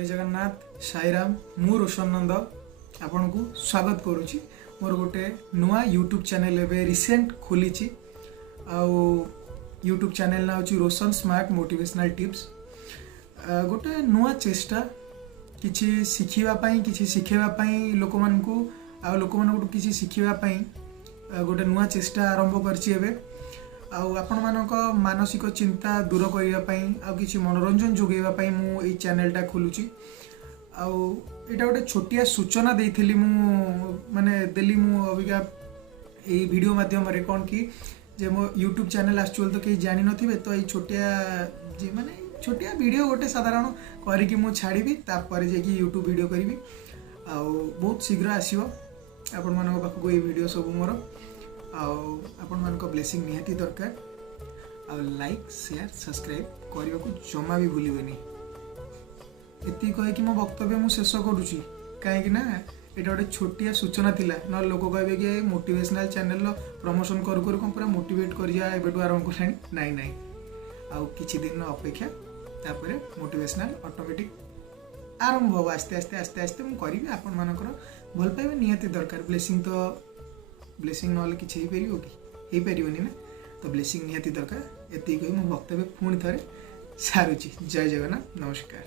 जय जगन्नाथ साईराम मु रोशन नंद आपन को स्वागत करुच्ची मोर गोटे नुआ यूट्यूब चैनल एवं रिसेंट खोली यूट्यूब चैनल ना हूँ रोशन स्मार्ट मोटिवेशनल टिप्स गोटे नुआ चेष्टा किसी शिखापी किसी शिखेवाई लोक मानू किसी शिखापी गोटे नुआ चेष्टा आरंभ कर आपण मानक मानसिक चिंता दूर करने किसी मनोरंजन जोगेवाई मुझे चैनलटा खोलुची आईटा गोटे छोटिया सूचना देली माने देली अबिका ये वीडियो माध्यम रे कौन कि जे मो यूट्यूब चैनल आसुल तो कहीं जानी नथिबे तो ये छोटिया माने छोटिया वीडियो गोटे साधारण करिकी मु छाड़बी तापर जे यूट्यूब वीडियो करी बहुत शीघ्र आसीबो आपण मानक पाखको ये वीडियो सब मोर आपण मानक ब्लेसिंग निहाती दरकार लाइक शेयर सब्सक्राइब करने को जमा भी भूलिबेनी एति कहे कि मो वक्तव्य मु शेष करूची कहीं ना ये गोटे छोटिया सूचना थिला न लोक कहबे कि मोटिवेशनल चैनल प्रमोशन करू करू पूरा मोटिवेट कर जा एबेटू आरंभ कलानी नाई नाई आउ किछि दिन अपेक्षा तापर मोटिवेशनल ऑटोमेटिक आरंभ हो आस्ते आस्ते आस्ते आस्ते मु करी आपण मानकर भल पाइबे निहाती दरकार ब्लेसिंग ना किसी हो पारे ना तो ब्लेसिंग निहाती दरकार एति कही मो वक्तव्य पुणी थे सारुची जय जगन्नाथ नमस्कार।